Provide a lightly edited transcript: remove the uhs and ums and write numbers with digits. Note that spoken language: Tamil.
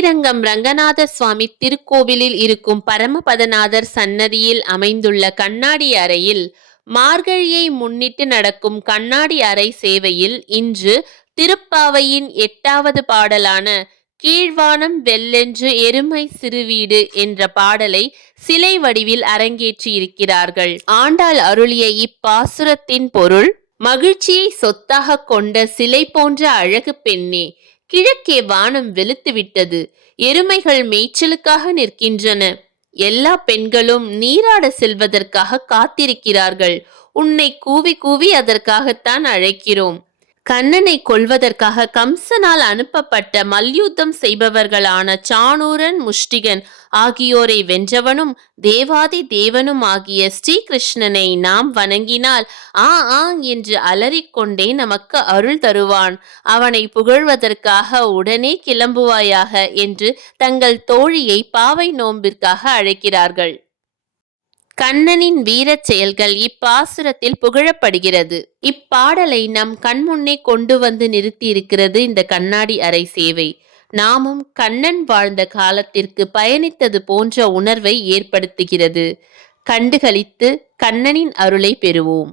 ஸ்ரீரங்கம் ரங்கநாத சுவாமி திருக்கோவிலில் இருக்கும் பரமபதநாதர் சன்னதியில் அமைந்துள்ள கண்ணாடி அறையில் மார்கழியை முன்னிட்டு நடக்கும் கண்ணாடி அறை சேவையில் இன்று திருப்பாவையின் 8வது பாடலான கீழ்வானம் வெள்ளென்று எருமை சிறுவீடு என்ற பாடலை சிலை வடிவில் அரங்கேற்றியிருக்கிறார்கள். ஆண்டாள் அருளிய இப்பாசுரத்தின் பொருள்: மகிழ்ச்சியை சொத்தாக கொண்ட சிலை போன்ற அழகு பெண்ணே, கிழக்கே வானம் வெளுத்துவிட்டது. எருமைகள் மேய்ச்சலுக்காக நிற்கின்றன. எல்லா பெண்களும் நீராட செல்வதற்காக காத்திருக்கிறார்கள். உன்னை கூவி கூவி அதற்காகத்தான் அழைக்கிறோம். கண்ணனை கொல்வதற்காக கம்சனால் அனுப்பப்பட்ட மல்யுத்தம் செய்பவர்களான சாணூரன், முஷ்டிகன் ஆகியோரை வென்றவனும் தேவாதி தேவனும் ஆகிய ஸ்ரீகிருஷ்ணனை நாம் வணங்கினால் ஆ என்று அலறிக்கொண்டே நமக்கு அருள் தருவான். அவனை புகழ்வதற்காக உடனே கிளம்புவாயாக என்று தங்கள் தோழியை பாவை நோன்பிற்காக அழைக்கிறார்கள். கண்ணனின் வீரச் செயல்கள் இப்பாசுரத்தில் புகழப்படுகிறது. இப்பாடலை நம் கண்முன்னே கொண்டு வந்து நிறுத்தியிருக்கிறது இந்த கண்ணாடி அறை சேவை. நாமும் கண்ணன் வாழ்ந்த காலத்திற்கு பயணித்தது போன்ற உணர்வை ஏற்படுத்துகிறது. கண்டுகளித்து கண்ணனின் அருளை பெறுவோம்.